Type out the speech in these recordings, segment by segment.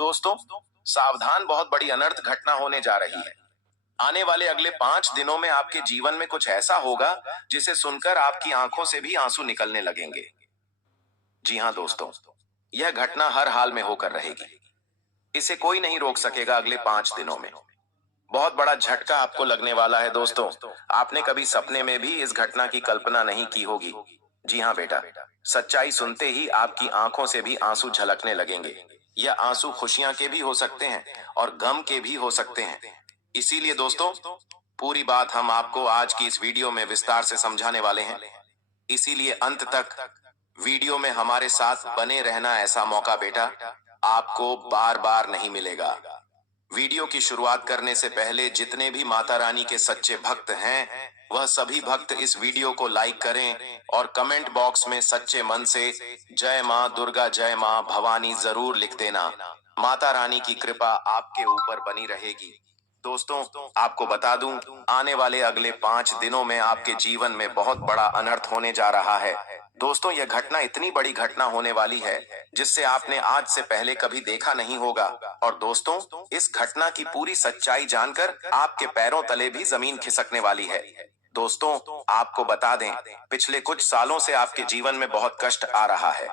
दोस्तों, सावधान, बहुत बड़ी अनर्थ घटना होने जा रही है। आने वाले अगले 5 दिनों में आपके जीवन में कुछ ऐसा होगा जिसे सुनकर आपकी आंखों से भी आंसू निकलने लगेंगे। जी हाँ दोस्तों, यह घटना हर हाल में होकर रहेगी। इसे कोई नहीं रोक सकेगा। अगले 5 दिनों में बहुत बड़ा झटका आपको लगने वाला है। दोस्तों, आपने कभी सपने में भी इस घटना की कल्पना नहीं की होगी। जी हाँ बेटा, सच्चाई सुनते ही आपकी आंखों से भी आंसू झलकने लगेंगे। यह आंसू खुशियां के भी हो सकते हैं और गम के भी हो सकते हैं। इसीलिए दोस्तों, पूरी बात हम आपको आज की इस वीडियो में विस्तार से समझाने वाले हैं। इसीलिए अंत तक वीडियो में हमारे साथ बने रहना। ऐसा मौका बेटा आपको बार बार नहीं मिलेगा। वीडियो की शुरुआत करने से पहले जितने भी माता रानी के सच्चे भक्त हैं, वह सभी भक्त इस वीडियो को लाइक करें और कमेंट बॉक्स में सच्चे मन से जय मां दुर्गा, जय मां भवानी जरूर लिख देना। माता रानी की कृपा आपके ऊपर बनी रहेगी। दोस्तों, आपको बता दूं, आने वाले अगले 5 दिनों में आपके जीवन में बहुत बड़ा अनर्थ होने जा रहा है। दोस्तों, यह घटना इतनी बड़ी घटना होने वाली है जिससे आपने आज से पहले कभी देखा नहीं होगा। और दोस्तों, इस घटना की पूरी सच्चाई जानकर आपके पैरों तले भी जमीन खिसकने वाली है। दोस्तों, आपको बता दें, पिछले कुछ सालों से आपके जीवन में बहुत कष्ट आ रहा है।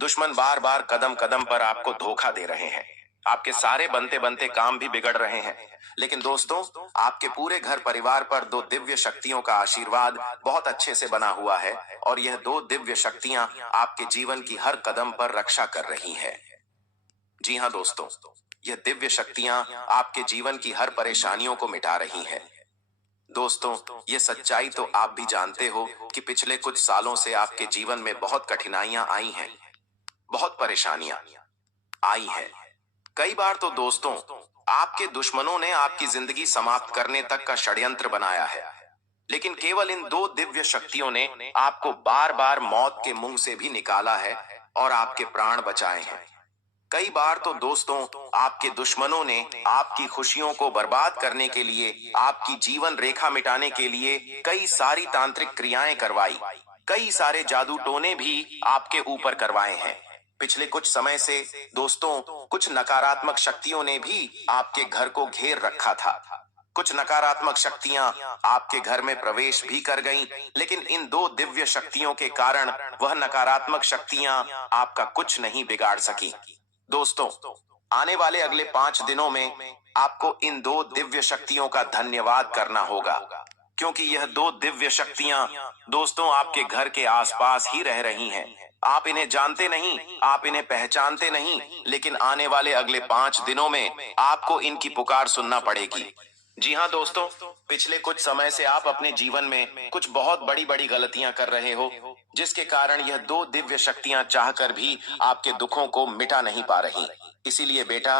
दुश्मन बार बार कदम कदम पर आपको धोखा दे रहे हैं। आपके सारे बनते बनते काम भी बिगड़ रहे हैं। लेकिन दोस्तों, आपके पूरे घर परिवार पर 2 दिव्य शक्तियों का आशीर्वाद बहुत अच्छे से बना हुआ है और यह 2 दिव्य शक्तियां आपके जीवन की हर कदम पर रक्षा कर रही है। जी हाँ दोस्तों, यह दिव्य शक्तियां आपके जीवन की हर परेशानियों को मिटा रही है। दोस्तों, ये सच्चाई तो आप भी जानते हो कि पिछले कुछ सालों से आपके जीवन में बहुत कठिनाइयां आई हैं, बहुत परेशानियां आई हैं। कई बार तो दोस्तों, आपके दुश्मनों ने आपकी जिंदगी समाप्त करने तक का षड्यंत्र बनाया है। लेकिन केवल इन 2 दिव्य शक्तियों ने आपको बार बार मौत के मुंह से भी निकाला है और आपके प्राण बचाए हैं। कई बार तो दोस्तों, आपके दुश्मनों ने आपकी खुशियों को बर्बाद करने के लिए, आपकी जीवन रेखा मिटाने के लिए कई सारी तांत्रिक क्रियाएं करवाई। कई सारे जादू टोने भी आपके ऊपर करवाए हैं। पिछले कुछ समय से दोस्तों, कुछ नकारात्मक शक्तियों ने भी आपके घर को घेर रखा था। कुछ नकारात्मक शक्तियां आपके घर में प्रवेश भी कर गईं, लेकिन इन 2 दिव्य शक्तियों के कारण वह नकारात्मक शक्तियां आपका कुछ नहीं बिगाड़ सकी। दोस्तों, आने वाले अगले 5 दिनों में आपको इन 2 दिव्य शक्तियों का धन्यवाद करना होगा, क्योंकि यह 2 दिव्य शक्तियां दोस्तों आपके घर के आसपास ही रह रही हैं। आप इन्हें जानते नहीं, आप इन्हें पहचानते नहीं, लेकिन आने वाले अगले 5 दिनों में आपको इनकी पुकार सुनना पड़ेगी। जी हाँ दोस्तों, पिछले कुछ समय से आप अपने जीवन में कुछ बहुत बड़ी बड़ी गलतियां कर रहे हो, जिसके कारण यह 2 दिव्य शक्तियां चाहकर भी आपके दुखों को मिटा नहीं पा रही। इसीलिए बेटा,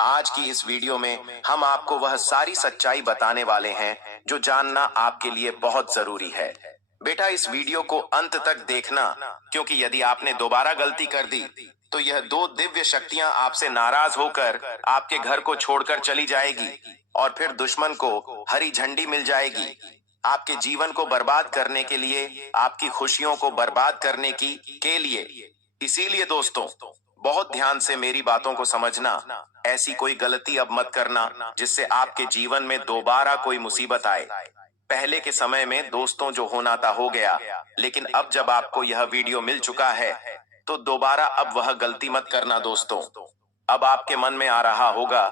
आज की इस वीडियो में हम आपको वह सारी सच्चाई बताने वाले हैं जो जानना आपके लिए बहुत जरूरी है। बेटा, इस वीडियो को अंत तक देखना, क्योंकि यदि आपने दोबारा गलती कर दी तो यह 2 दिव्य शक्तियां आपसे नाराज होकर आपके घर को छोड़कर चली जाएगी और फिर दुश्मन को हरी झंडी मिल जाएगी आपके जीवन को बर्बाद करने के लिए, आपकी खुशियों को बर्बाद करने के लिए। इसीलिए दोस्तों, बहुत ध्यान से मेरी बातों को समझना। ऐसी कोई गलती अब मत करना जिससे आपके जीवन में दोबारा कोई मुसीबत आए। पहले के समय में दोस्तों जो होना था हो गया, लेकिन अब जब आपको यह वीडियो मिल चुका है तो दोबारा अब वह गलती मत करना। दोस्तों, अब आपके मन में आ रहा होगा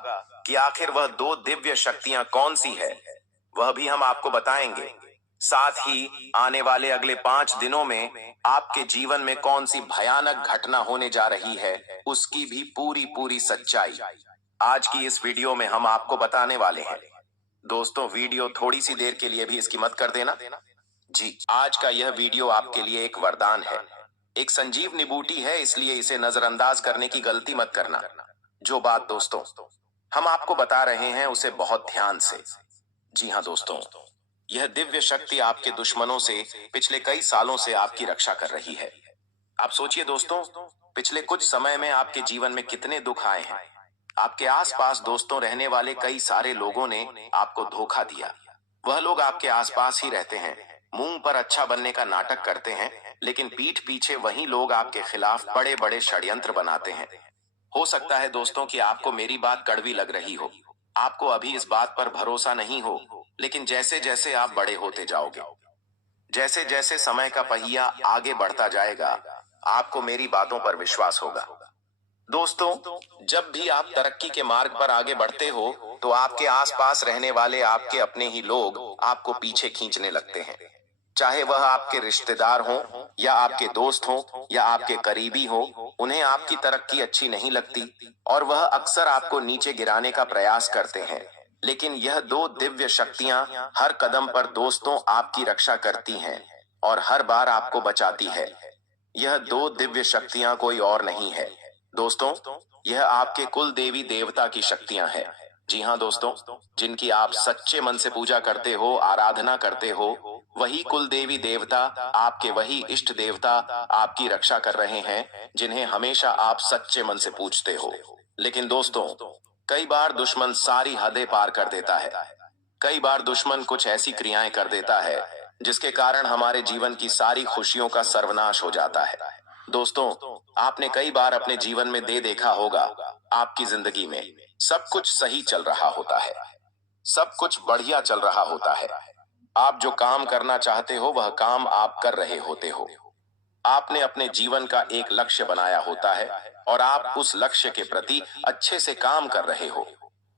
कि आखिर वह 2 दिव्य शक्तियां कौन सी है, वह भी हम आपको बताएंगे। साथ ही आने वाले अगले 5 दिनों में आपके जीवन में कौन सी भयानक घटना होने जा रही है, उसकी भी पूरी पूरी सच्चाई आज की इस वीडियो में हम आपको बताने वाले हैं। दोस्तों, वीडियो थोड़ी सी देर के लिए भी इसकी मत कर देना। जी, आज का यह वीडियो आपके लिए एक वरदान है, एक संजीवनी बूटी है, इसलिए इसे नजरअंदाज करने की गलती मत करना। जो बात दोस्तों हम आपको बता रहे हैं उसे बहुत ध्यान से। जी हाँ दोस्तों, यह दिव्य शक्ति आपके दुश्मनों से पिछले कई सालों से आपकी रक्षा कर रही है। आप सोचिए दोस्तों, पिछले कुछ समय में आपके जीवन में कितने दुख आए हैं। आपके आसपास दोस्तों रहने वाले कई सारे लोगों ने आपको धोखा दिया। वह लोग आपके आसपास ही रहते हैं, मुंह पर अच्छा बनने का नाटक करते हैं, लेकिन पीठ पीछे वही लोग आपके खिलाफ बड़े बड़े षड्यंत्र बनाते हैं। हो सकता है दोस्तों कि आपको मेरी बात कड़वी लग रही हो, आपको अभी इस बात पर भरोसा नहीं हो, लेकिन जैसे जैसे आप बड़े होते जाओगे, जैसे जैसे समय का पहिया आगे बढ़ता जाएगा, आपको मेरी बातों पर विश्वास होगा। दोस्तों, जब भी आप तरक्की के मार्ग पर आगे बढ़ते हो, तो आपके आसपास रहने वाले आपके अपने ही लोग आपको पीछे खींचने लगते हैं। चाहे वह आपके रिश्तेदार हों, या आपके दोस्त हों, या आपके करीबी हों, उन्हें आपकी तरक्की अच्छी नहीं लगती और वह अक्सर आपको नीचे गिराने का प्रयास करते हैं। लेकिन यह दो दिव्य शक्तियां हर कदम पर दोस्तों आपकी रक्षा करती हैं और हर बार आपको बचाती है। यह दो दिव्य शक्तियां कोई और नहीं है दोस्तों, यह आपके कुल देवी देवता की शक्तियां हैं। जी हाँ दोस्तों, जिनकी आप सच्चे मन से पूजा करते हो, आराधना करते हो, वही कुल देवी देवता, आपके वही इष्ट देवता आपकी रक्षा कर रहे हैं, जिन्हें हमेशा आप सच्चे मन से पूजते हो। लेकिन दोस्तों, कई बार दुश्मन सारी हदें पार कर देता है। कई बार दुश्मन कुछ ऐसी क्रियाएं कर देता है जिसके कारण हमारे जीवन की सारी खुशियों का सर्वनाश हो जाता है। दोस्तों, आपने कई बार अपने जीवन में देखा होगा, आपकी जिंदगी में सब कुछ सही चल रहा होता है, सब कुछ बढ़िया चल रहा होता है। आप जो काम करना चाहते हो वह काम आप कर रहे होते हो। आपने अपने जीवन का एक लक्ष्य बनाया होता है और आप उस लक्ष्य के प्रति अच्छे से काम कर रहे हो,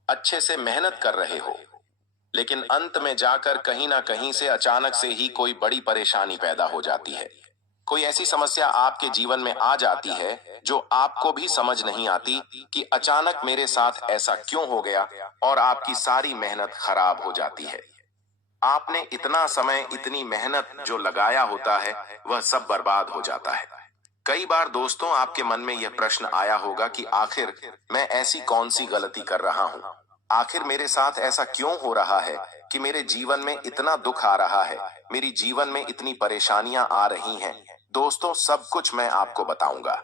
अच्छे से मेहनत कर रहे हो। लेकिन अंत में जाकर कहीं ना कहीं से अचानक से ही कोई बड़ी परेशानी पैदा हो जाती है। कोई ऐसी समस्या आपके जीवन में आ जाती है जो आपको भी समझ नहीं आती कि अचानक मेरे साथ ऐसा क्यों हो गया, और आपकी सारी मेहनत खराब हो जाती है। आपने इतना समय, इतनी मेहनत जो लगाया होता है, वह सब बर्बाद हो जाता है। कई बार दोस्तों, आपके मन में यह प्रश्न आया होगा कि आखिर मैं ऐसी कौन सी गलती कर रहा हूं, आखिर मेरे साथ ऐसा क्यों हो रहा है कि मेरे जीवन में इतना दुख आ रहा है, मेरी जीवन में इतनी परेशानियां आ रही हैं। दोस्तों, सब कुछ मैं आपको बताऊंगा,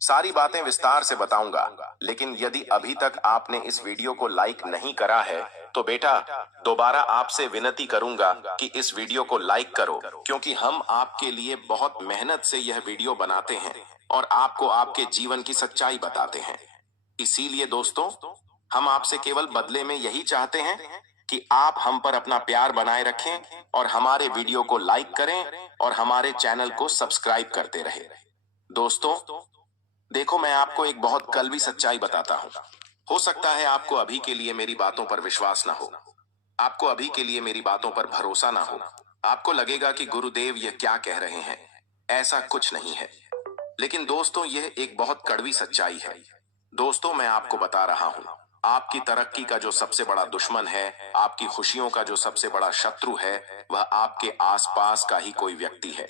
सारी बातें विस्तार से बताऊंगा। लेकिन यदि अभी तक आपने इस वीडियो को लाइक नहीं करा है, तो बेटा दोबारा आपसे विनती करूंगा कि इस वीडियो को लाइक करो, क्योंकि हम आपके लिए बहुत मेहनत से यह वीडियो बनाते हैं और आपको आपके जीवन की सच्चाई बताते हैं। इसीलिए दोस्तों, हम आपसे केवल बदले में यही चाहते हैं कि आप हम पर अपना प्यार बनाए रखें और हमारे वीडियो को लाइक करें और हमारे चैनल को सब्सक्राइब करते रहें। दोस्तों, देखो, मैं आपको एक बहुत कड़वी सच्चाई बताता हूँ। हो सकता है आपको अभी के लिए मेरी बातों पर विश्वास ना हो, आपको अभी के लिए मेरी बातों पर भरोसा ना हो, आपको लगेगा कि गुरुदेव ये क्या कह रहे हैं, ऐसा कुछ नहीं है। लेकिन दोस्तों, यह एक बहुत कड़वी सच्चाई है। दोस्तों, मैं आपको बता रहा हूँ, आपकी तरक्की का जो सबसे बड़ा दुश्मन है, आपकी खुशियों का जो सबसे बड़ा शत्रु है, वह आपके आसपास का ही कोई व्यक्ति है।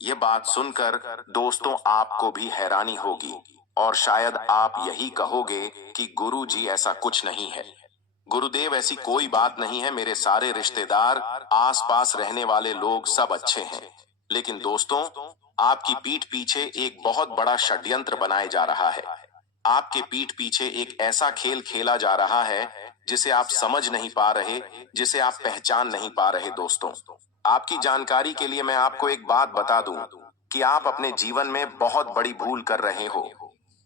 यह बात सुनकर दोस्तों आपको भी हैरानी होगी और शायद आप यही कहोगे कि गुरु जी ऐसा कुछ नहीं है, गुरुदेव ऐसी कोई बात नहीं है, मेरे सारे रिश्तेदार, आसपास रहने वाले लोग सब अच्छे हैं। लेकिन दोस्तों, आपकी पीठ पीछे एक बहुत बड़ा षड्यंत्र बनाया जा रहा है। आपके पीठ पीछे एक ऐसा खेल खेला जा रहा है जिसे आप समझ नहीं पा रहे, जिसे आप पहचान नहीं पा रहे। दोस्तों, आपकी जानकारी के लिए मैं आपको एक बात बता दूं कि आप अपने जीवन में बहुत बड़ी भूल कर रहे हो।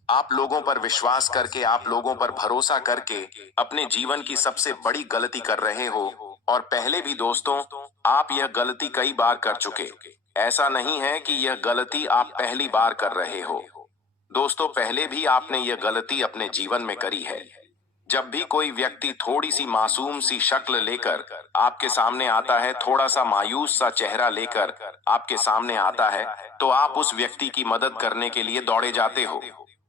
आप लोगों पर विश्वास करके, आप लोगों पर भरोसा करके अपने जीवन की सबसे बड़ी गलती कर रहे हो। और पहले भी दोस्तों, आप यह गलती कई बार कर चुके। ऐसा नहीं है कि यह गलती आप पहली बार कर रहे हो। दोस्तों, पहले भी आपने यह गलती अपने जीवन में करी है। जब भी कोई व्यक्ति थोड़ी सी मासूम सी शक्ल लेकर आपके सामने आता है, थोड़ा सा मायूस सा चेहरा लेकर आपके सामने आता है, तो आप उस व्यक्ति की मदद करने के लिए दौड़े जाते हो।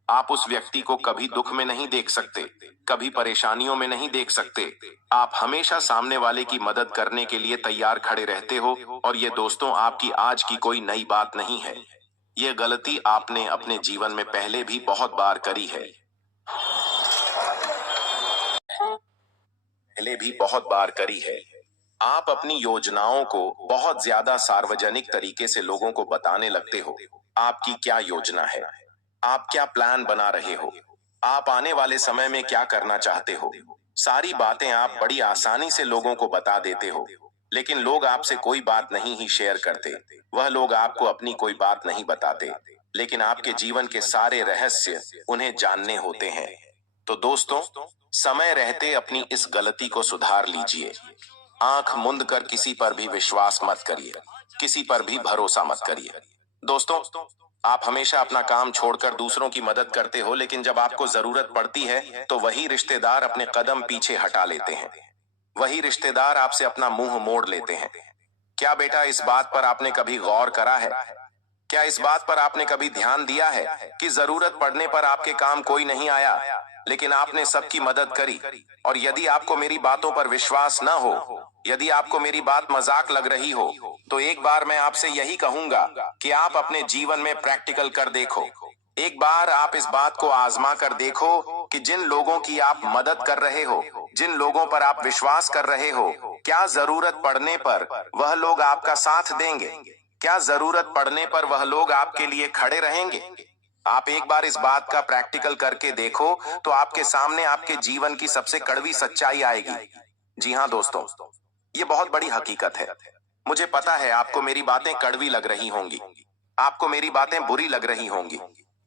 आप उस व्यक्ति को कभी दुख में नहीं देख सकते, कभी परेशानियों में नहीं देख सकते। आप हमेशा सामने वाले की मदद करने के लिए तैयार खड़े रहते हो। और ये दोस्तों, आपकी आज की कोई नई बात नहीं है। यह गलती आपने अपने जीवन में पहले भी बहुत बार करी है, पहले भी बहुत बार करी है। आप अपनी योजनाओं को बहुत ज्यादा सार्वजनिक तरीके से लोगों को बताने लगते हो। आपकी क्या योजना है, आप क्या प्लान बना रहे हो, आप आने वाले समय में क्या करना चाहते हो, सारी बातें आप बड़ी आसानी से लोगों को बता देते हो। लेकिन लोग आपसे कोई बात नहीं ही शेयर करते, वह लोग आपको अपनी कोई बात नहीं बताते। लेकिन आपके जीवन के सारे रहस्य उन्हें जानने होते हैं। तो दोस्तों, समय रहते अपनी इस गलती को सुधार लीजिए। आंख मूंद कर किसी पर भी विश्वास मत करिए, किसी पर भी भरोसा मत करिए। दोस्तों, आप हमेशा अपना काम छोड़कर दूसरों की मदद करते हो, लेकिन जब आपको जरूरत पड़ती है तो वही रिश्तेदार अपने कदम पीछे हटा लेते हैं। वही रिश्तेदार आपसे अपना मुंह मोड़ लेते हैं। क्या बेटा, इस बात पर आपने कभी गौर करा है? क्या इस बात पर आपने कभी ध्यान दिया है कि जरूरत पड़ने पर आपके काम कोई नहीं आया, लेकिन आपने सबकी मदद करी? और यदि आपको मेरी बातों पर विश्वास न हो, यदि आपको मेरी बात मजाक लग रही हो, तो एक बार मैं आपसे यही कहूंगा कि आप अपने जीवन में प्रैक्टिकल कर देखो। एक बार आप इस बात को आजमा कर देखो कि जिन लोगों की आप मदद कर रहे हो, जिन लोगों पर आप विश्वास कर रहे हो, क्या जरूरत पड़ने पर वह लोग आपका साथ देंगे? क्या जरूरत पड़ने पर वह लोग आपके लिए खड़े रहेंगे? आप एक बार इस बात का प्रैक्टिकल करके देखो तो आपके सामने आपके जीवन की सबसे कड़वी सच्चाई आएगी। जी हाँ दोस्तों, ये बहुत बड़ी हकीकत है। मुझे पता है आपको मेरी बातें कड़वी लग रही होंगी, आपको मेरी बातें बुरी लग रही होंगी।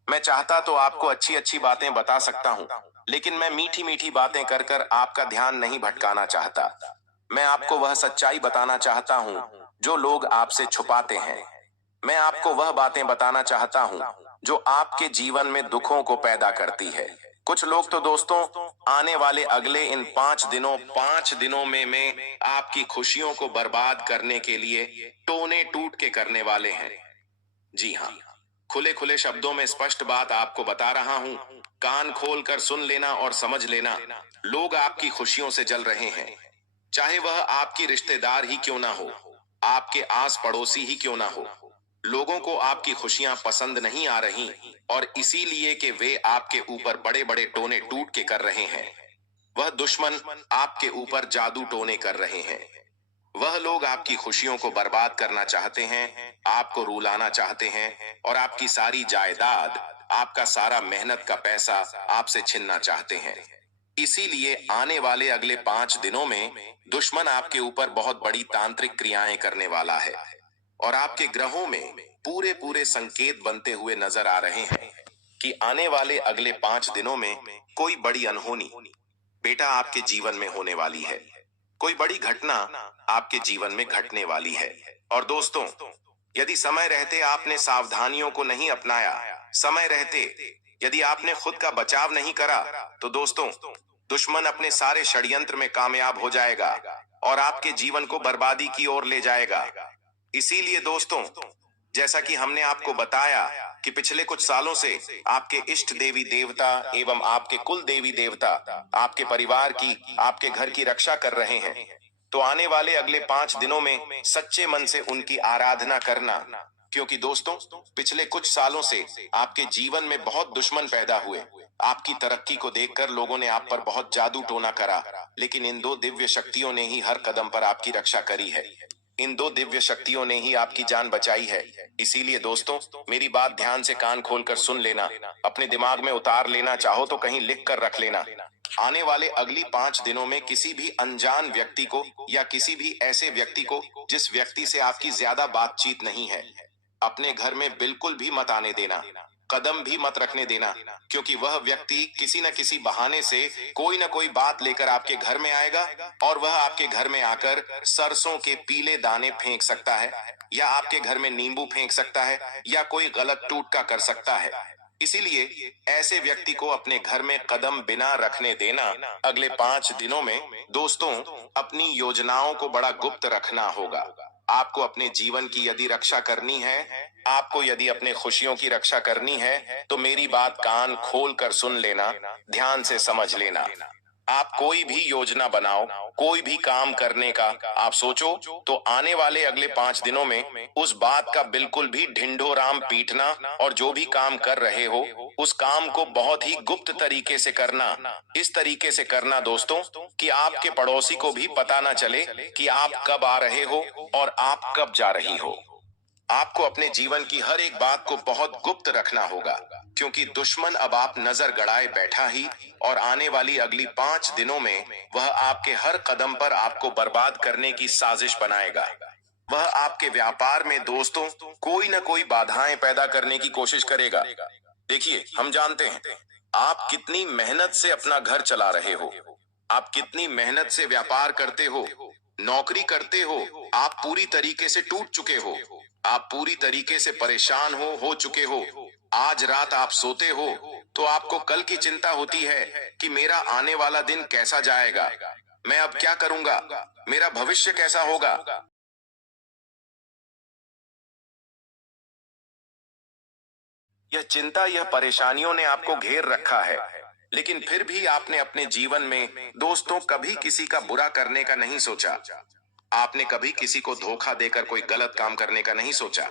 मैं चाहता तो आपको अच्छी अच्छी बातें बता सकता हूँ, लेकिन मैं मीठी मीठी बातें कर कर आपका ध्यान नहीं भटकाना चाहता। मैं आपको वह सच्चाई बताना चाहता हूँ जो लोग आपसे छुपाते हैं। मैं आपको वह बातें बताना चाहता हूँ जो आपके जीवन में दुखों को पैदा करती है। कुछ लोग तो दोस्तों, आने वाले अगले इन 5 दिनों में आपकी खुशियों को बर्बाद करने के लिए टोने टूट के करने वाले हैं। जी हाँ, खुले खुले शब्दों में स्पष्ट बात आपको बता रहा हूँ। कान खोल कर सुन लेना और समझ लेना। लोग आपकी खुशियों से जल रहे हैं, चाहे वह आपकी रिश्तेदार ही क्यों ना हो, आपके आस पड़ोसी ही क्यों ना हो। लोगों को आपकी खुशियां पसंद नहीं आ रही, और इसीलिए कि वे आपके ऊपर बड़े बड़े टोने टूट के कर रहे हैं। वह दुश्मन आपके ऊपर जादू टोने कर रहे हैं। वह लोग आपकी खुशियों को बर्बाद करना चाहते हैं, आपको रुलाना चाहते हैं, और आपकी सारी जायदाद, आपका सारा मेहनत का पैसा आपसे छीनना चाहते हैं। इसीलिए आने वाले अगले 5 दिनों में दुश्मन आपके ऊपर बहुत बड़ी तांत्रिक क्रियाएं करने वाला है, और आपके ग्रहों में पूरे पूरे संकेत बनते हुए नजर आ रहे हैं कि आने वाले अगले 5 दिनों में कोई बड़ी अनहोनी बेटा आपके जीवन में होने वाली है। कोई बड़ी घटना आपके जीवन में घटने वाली है। और दोस्तों, यदि समय रहते आपने सावधानियों को नहीं अपनाया, समय रहते यदि आपने खुद का बचाव नहीं करा, तो दोस्तों, दुश्मन अपने सारे षड्यंत्र में कामयाब हो जाएगा और आपके जीवन को बर्बादी की ओर ले जाएगा। इसीलिए दोस्तों, जैसा कि हमने आपको बताया कि पिछले कुछ सालों से आपके इष्ट देवी देवता एवं आपके कुल देवी देवता आपके परिवार की, आपके घर की रक्षा कर रहे हैं, तो आने वाले अगले 5 दिनों में सच्चे मन से उनकी आराधना करना। क्योंकि दोस्तों, पिछले कुछ सालों से आपके जीवन में बहुत दुश्मन पैदा हुए। आपकी तरक्की को देखकर लोगों ने आप पर बहुत जादू टोना करा, लेकिन इन दो दिव्य शक्तियों ने ही हर कदम पर आपकी रक्षा करी है। इन दो दिव्य शक्तियों ने ही आपकी जान बचाई है। इसीलिए दोस्तों, मेरी बात ध्यान से कान खोलकर सुन लेना, अपने दिमाग में उतार लेना, चाहो तो कहीं लिख कर रख लेना। आने वाले अगली 5 दिनों में किसी भी अनजान व्यक्ति को या किसी भी ऐसे व्यक्ति को जिस व्यक्ति से आपकी ज्यादा बातचीत नहीं है, अपने घर में बिल्कुल भी मत आने देना, कदम भी मत रखने देना। क्योंकि वह व्यक्ति किसी न किसी बहाने से कोई न कोई बात लेकर आपके घर में आएगा, और वह आपके घर में आकर सरसों के पीले दाने फेंक सकता है, या आपके घर में नींबू फेंक सकता है, या कोई गलत टूटका कर सकता है। इसीलिए ऐसे व्यक्ति को अपने घर में कदम बिना रखने देना। अगले 5 दिनों में दोस्तों, अपनी योजनाओं को बड़ा गुप्त रखना होगा। आपको अपने जीवन की यदि रक्षा करनी है, आपको यदि अपने खुशियों की रक्षा करनी है, तो मेरी बात कान खोल कर सुन लेना, ध्यान से समझ लेना। आप कोई भी योजना बनाओ, कोई भी काम करने का आप सोचो, तो आने वाले अगले 5 दिनों में उस बात का बिल्कुल भी ढिंढोराम पीटना, और जो भी काम कर रहे हो उस काम को बहुत ही गुप्त तरीके से करना। इस तरीके से करना दोस्तों कि आपके पड़ोसी को भी पता ना चले कि आप कब आ रहे हो और आप कब जा रही हो। आपको अपने जीवन की हर एक बात को बहुत गुप्त रखना होगा, क्योंकि दुश्मन अब आप नजर गड़ाए बैठा ही, और आने वाली अगली 5 दिनों में वह आपके हर कदम पर आपको बर्बाद करने की साजिश बनाएगा। वह आपके व्यापार में दोस्तों कोई न कोई बाधाएं पैदा करने की कोशिश करेगा। देखिए, हम जानते हैं आप कितनी मेहनत से अपना घर चला रहे हो, आप कितनी मेहनत से व्यापार करते हो, नौकरी करते हो, आप पूरी तरीके से टूट चुके हो, आप पूरी तरीके से परेशान हो चुके हो। आज रात आप सोते हो तो आपको कल की चिंता होती है कि मेरा आने वाला दिन कैसा जाएगा, मैं अब क्या करूंगा, मेरा भविष्य कैसा होगा। यह चिंता, यह परेशानियों ने आपको घेर रखा है, लेकिन फिर भी आपने अपने जीवन में दोस्तों कभी किसी का बुरा करने का नहीं सोचा। आपने कभी किसी को धोखा देकर कोई गलत काम करने का नहीं सोचा।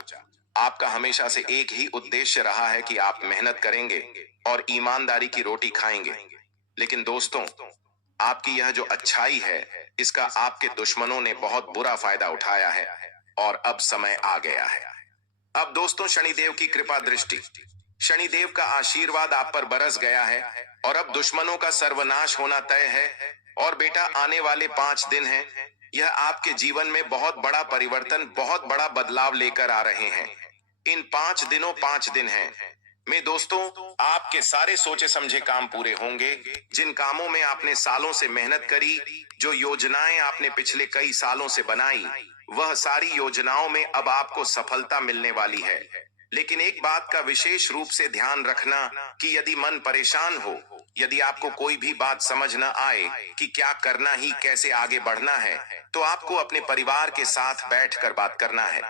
आपका हमेशा से एक ही उद्देश्य रहा है कि आप मेहनत करेंगे और ईमानदारी की रोटी खाएंगे। लेकिन दोस्तों, आपकी यह जो अच्छाई है, इसका आपके दुश्मनों ने बहुत बुरा फायदा उठाया है और अब समय आ गया है। अब दोस्तों, शनिदेव की कृपा दृष्टि, शनिदेव का आशीर्वाद आप पर बरस गया है और अब दुश्मनों का सर्वनाश होना तय है। और बेटा, आने वाले 5 दिन हैं, यह आपके जीवन में बहुत बड़ा परिवर्तन, बहुत बड़ा बदलाव लेकर आ रहे हैं। इन 5 दिनों, 5 दिन हैं में दोस्तों, आपके सारे सोचे समझे काम पूरे होंगे। जिन कामों में आपने सालों से मेहनत करी, जो योजनाएं आपने पिछले कई सालों से बनाई, वह सारी योजनाओं में अब आपको सफलता मिलने वाली है। लेकिन एक बात का विशेष रूप से ध्यान रखना कि यदि मन परेशान हो, यदि आपको कोई भी बात समझ न आए कि क्या करना ही, कैसे आगे बढ़ना है, तो आपको अपने परिवार के साथ बैठकर बात करना है।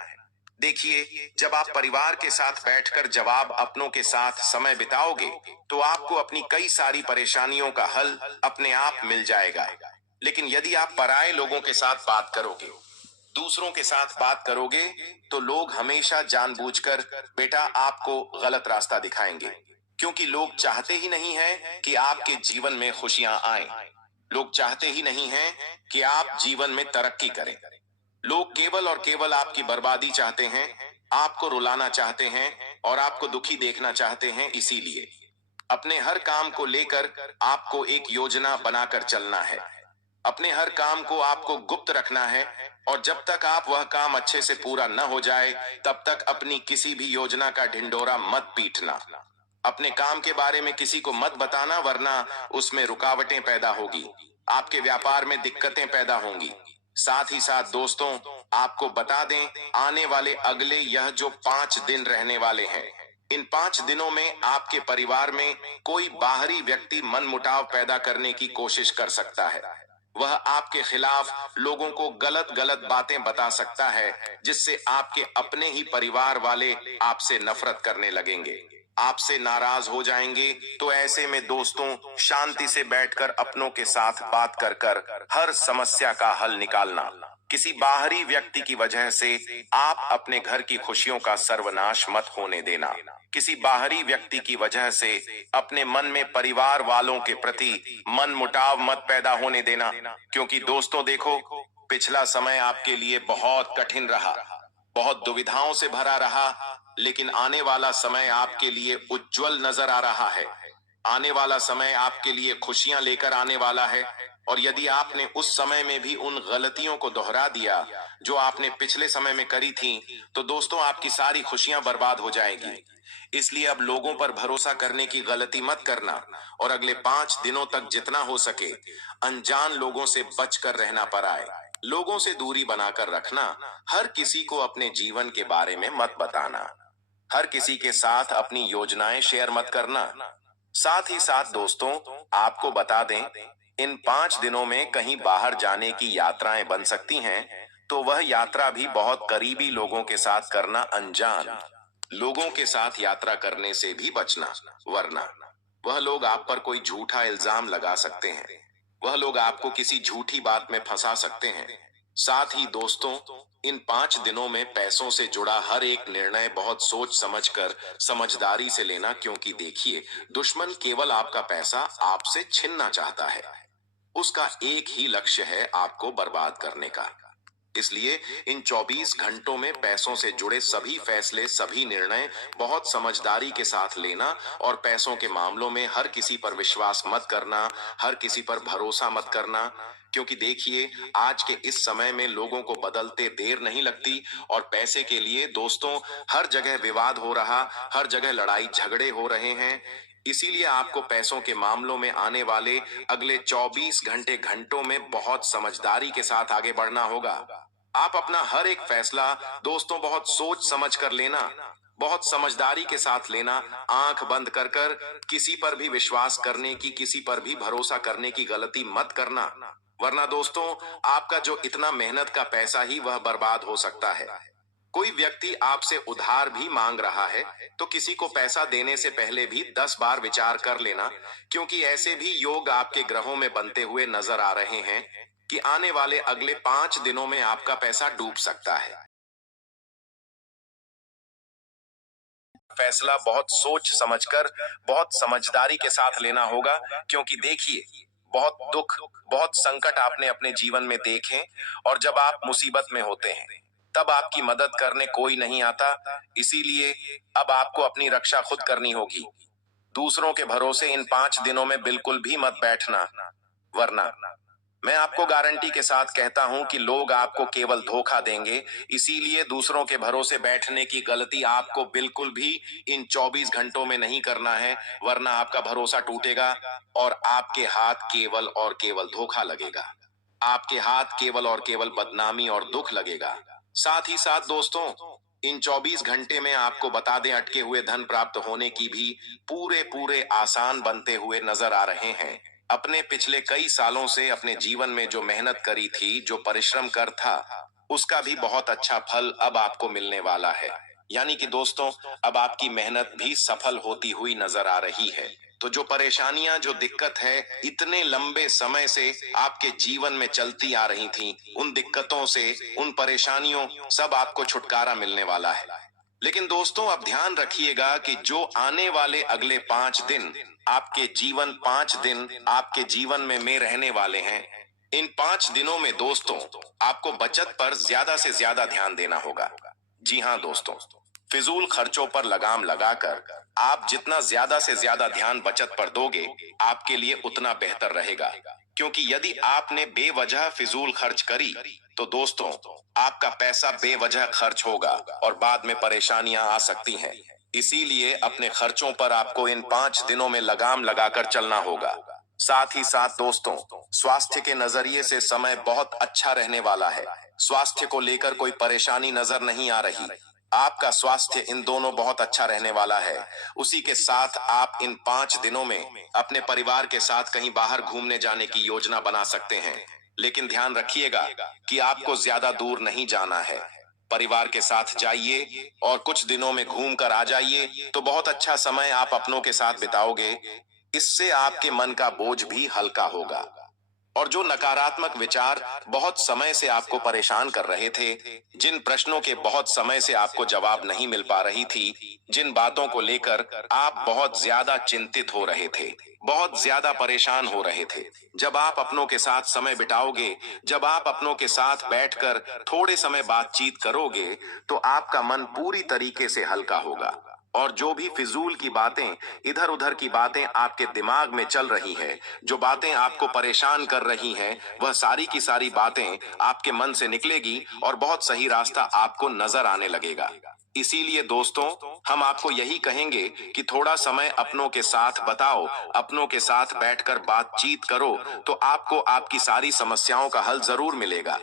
देखिए, जब आप परिवार के साथ बैठकर जवाब अपनों के साथ समय बिताओगे, तो आपको अपनी कई सारी परेशानियों का हल अपने आप मिल जाएगा। लेकिन यदि आप पराये लोगों के साथ बात करोगे, दूसरों के साथ बात करोगे, तो लोग हमेशा जानबूझकर बेटा आपको गलत रास्ता दिखाएंगे, क्योंकि लोग चाहते ही नहीं है कि आपके जीवन में खुशियां आए। लोग चाहते ही नहीं है कि आप जीवन में तरक्की करें। लोग केवल और केवल आपकी बर्बादी चाहते हैं, आपको रुलाना चाहते हैं और आपको दुखी देखना चाहते हैं। इसीलिए अपने हर काम को लेकर आपको एक योजना बनाकर चलना है। अपने हर काम को आपको गुप्त रखना है और जब तक आप वह काम अच्छे से पूरा न हो जाए, तब तक अपनी किसी भी योजना का ढिंढोरा मत पीटना। अपने काम के बारे में किसी को मत बताना, वरना उसमें रुकावटें पैदा होगी, आपके व्यापार में दिक्कतें पैदा होंगी। साथ ही साथ दोस्तों, आपको बता दें, आने वाले अगले यह जो 5 दिन रहने वाले हैं, इन 5 दिनों में आपके परिवार में कोई बाहरी व्यक्ति मनमुटाव पैदा करने की कोशिश कर सकता है। वह आपके खिलाफ लोगों को गलत गलत बातें बता सकता है, जिससे आपके अपने ही परिवार वाले आपसे नफरत करने लगेंगे, आपसे नाराज हो जाएंगे। तो ऐसे में दोस्तों, शांति से बैठकर अपनों के साथ बात कर कर हर समस्या का हल निकालना। किसी बाहरी व्यक्ति की वजह से आप अपने घर की खुशियों का सर्वनाश मत होने देना। किसी बाहरी व्यक्ति की वजह से अपने मन में परिवार वालों के प्रति मन मुटाव मत पैदा होने देना, क्योंकि दोस्तों देखो, पिछला समय आपके लिए बहुत कठिन रहा, बहुत दुविधाओं से भरा रहा, लेकिन आने वाला समय आपके लिए उज्जवल नजर आ रहा है। आने वाला समय आपके लिए खुशियां लेकर आने वाला है। और यदि आपने उस समय में भी उन गलतियों को दोहरा दिया जो आपने पिछले समय में करी थी, तो दोस्तों आपकी सारी खुशियां बर्बाद हो जाएगी। इसलिए अब लोगों पर भरोसा करने की गलती मत करना और अगले 5 दिनों तक जितना हो सके अनजान लोगों से बचकर रहना पर आए। लोगों से दूरी बनाकर रखना। हर किसी को अपने जीवन के बारे में मत बताना। हर किसी के साथ अपनी योजनाएं शेयर मत करना। साथ ही साथ दोस्तों, आपको बता दें, इन 5 दिनों में कहीं बाहर जाने की यात्राएं बन सकती हैं, तो वह यात्रा भी बहुत करीबी लोगों के साथ करना। अनजान लोगों के साथ यात्रा करने से भी बचना, वरना वह लोग आप पर कोई झूठा इल्जाम लगा सकते हैं। वह लोग आपको किसी झूठी बात में फंसा सकते हैं। साथ ही दोस्तों, इन 5 दिनों में पैसों से जुड़ा हर एक निर्णय बहुत सोच समझकर, समझदारी से लेना, क्योंकि देखिए, दुश्मन केवल आपका पैसा आपसे छीनना चाहता है। उसका एक ही लक्ष्य है, आपको बर्बाद करने का। इसलिए इन 24 घंटों में पैसों से जुड़े सभी फैसले, सभी निर्णय बहुत समझदारी के साथ लेना और पैसों के मामलों में हर किसी पर विश्वास मत करना, हर किसी पर भरोसा मत करना। क्योंकि देखिए, आज के इस समय में लोगों को बदलते देर नहीं लगती और पैसे के लिए दोस्तों हर जगह विवाद हो रहा, हर जगह लड़ाई झगड़े हो रहे हैं। इसीलिए आपको पैसों के मामलों में आने वाले अगले 24 घंटों में बहुत समझदारी के साथ आगे बढ़ना होगा। आप अपना हर एक फैसला दोस्तों बहुत सोच समझ कर लेना, बहुत समझदारी के साथ लेना, आंख बंद कर कर किसी पर भी विश्वास करने की, किसी पर भी भरोसा करने की गलती मत करना। वरना दोस्तों आपका जो इतना मेहनत का पैसा ही वह बर्बाद हो सकता है। कोई व्यक्ति आपसे उधार भी मांग रहा है तो किसी को पैसा देने से पहले भी 10 बार विचार कर लेना, क्योंकि ऐसे भी योग आपके ग्रहों में बनते हुए नजर आ रहे हैं कि आने वाले अगले 5 दिनों में आपका पैसा डूब सकता है। फैसला बहुत सोच समझकर, बहुत समझदारी के साथ लेना होगा, क्योंकि देखिए, बहुत दुख, बहुत संकट आपने अपने जीवन में देखे और जब आप मुसीबत में होते हैं तब आपकी मदद करने कोई नहीं आता। इसीलिए अब आपको अपनी रक्षा खुद करनी होगी। दूसरों के भरोसे इन 5 दिनों में बिल्कुल भी मत बैठना, वरना मैं आपको गारंटी के साथ कहता हूं कि लोग आपको केवल धोखा देंगे। इसीलिए दूसरों के भरोसे बैठने की गलती आपको बिल्कुल भी इन 24 घंटों में नहीं करना है, वरना आपका भरोसा टूटेगा और आपके हाथ केवल और केवल धोखा लगेगा। आपके हाथ केवल और केवल बदनामी और दुख लगेगा। साथ ही साथ दोस्तों, इन 24 घंटे में आपको बता दें, अटके हुए धन प्राप्त होने की भी पूरे पूरे आसान बनते हुए नजर आ रहे हैं। अपने पिछले कई सालों से अपने जीवन में जो मेहनत करी थी, जो परिश्रम कर था, उसका भी बहुत अच्छा फल अब आपको मिलने वाला है। यानी कि दोस्तों, अब आपकी मेहनत भी सफल होती हुई नजर आ रही है। तो जो परेशानियां, जो दिक्कत है, इतने लंबे समय से आपके जीवन में चलती आ रही थी, उन दिक्कतों से, उन परेशानियों, सब आपको छुटकारा मिलने वाला है। लेकिन दोस्तों अब ध्यान रखिएगा कि जो आने वाले अगले 5 दिन, आपके जीवन 5 दिन आपके जीवन में रहने वाले हैं। इन 5 दिनों में दोस्तों आपको बचत पर ज्यादा से ज्यादा ध्यान देना होगा। जी हाँ दोस्तों, फिजूल खर्चों पर लगाम लगाकर आप जितना ज्यादा से ज्यादा ध्यान बचत पर दोगे, आपके लिए उतना बेहतर रहेगा। क्योंकि यदि आपने बेवजह फिजूल खर्च करी तो दोस्तों आपका पैसा बेवजह खर्च होगा और बाद में परेशानियां आ सकती हैं। इसीलिए अपने खर्चों पर आपको इन 5 दिनों में लगाम लगाकर चलना होगा। साथ ही साथ दोस्तों, स्वास्थ्य के नजरिए से समय बहुत अच्छा रहने वाला है। स्वास्थ्य को लेकर कोई परेशानी नजर नहीं आ रही। आपका स्वास्थ्य इन दोनों बहुत अच्छा रहने वाला है। उसी के साथ आप इन 5 दिनों में अपने परिवार के साथ कहीं बाहर घूमने जाने की योजना बना सकते हैं। लेकिन ध्यान रखिएगा कि आपको ज्यादा दूर नहीं जाना है। परिवार के साथ जाइए और कुछ दिनों में घूम कर आ जाइए, तो बहुत अच्छा समय आप अपनों के साथ बिताओगे। इससे आपके मन का बोझ भी हल्का होगा और जो नकारात्मक विचार बहुत समय से आपको परेशान कर रहे थे, जिन प्रश्नों के बहुत समय से आपको जवाब नहीं मिल पा रही थी, जिन बातों को लेकर आप बहुत ज्यादा चिंतित हो रहे थे, बहुत ज्यादा परेशान हो रहे थे, जब आप अपनों के साथ समय बिताओगे, जब आप अपनों के साथ बैठकर थोड़े समय बातचीत करोगे, तो आपका मन पूरी तरीके से हल्का होगा और जो भी फिजूल की बातें, इधर उधर की बातें आपके दिमाग में चल रही हैं, जो बातें आपको परेशान कर रही हैं, वह सारी की सारी बातें आपके मन से निकलेगी और बहुत सही रास्ता आपको नजर आने लगेगा। इसीलिए दोस्तों, हम आपको यही कहेंगे कि थोड़ा समय अपनों के साथ बताओ, अपनों के साथ बैठकर बातचीत करो, तो आपको आपकी सारी समस्याओं का हल जरूर मिलेगा।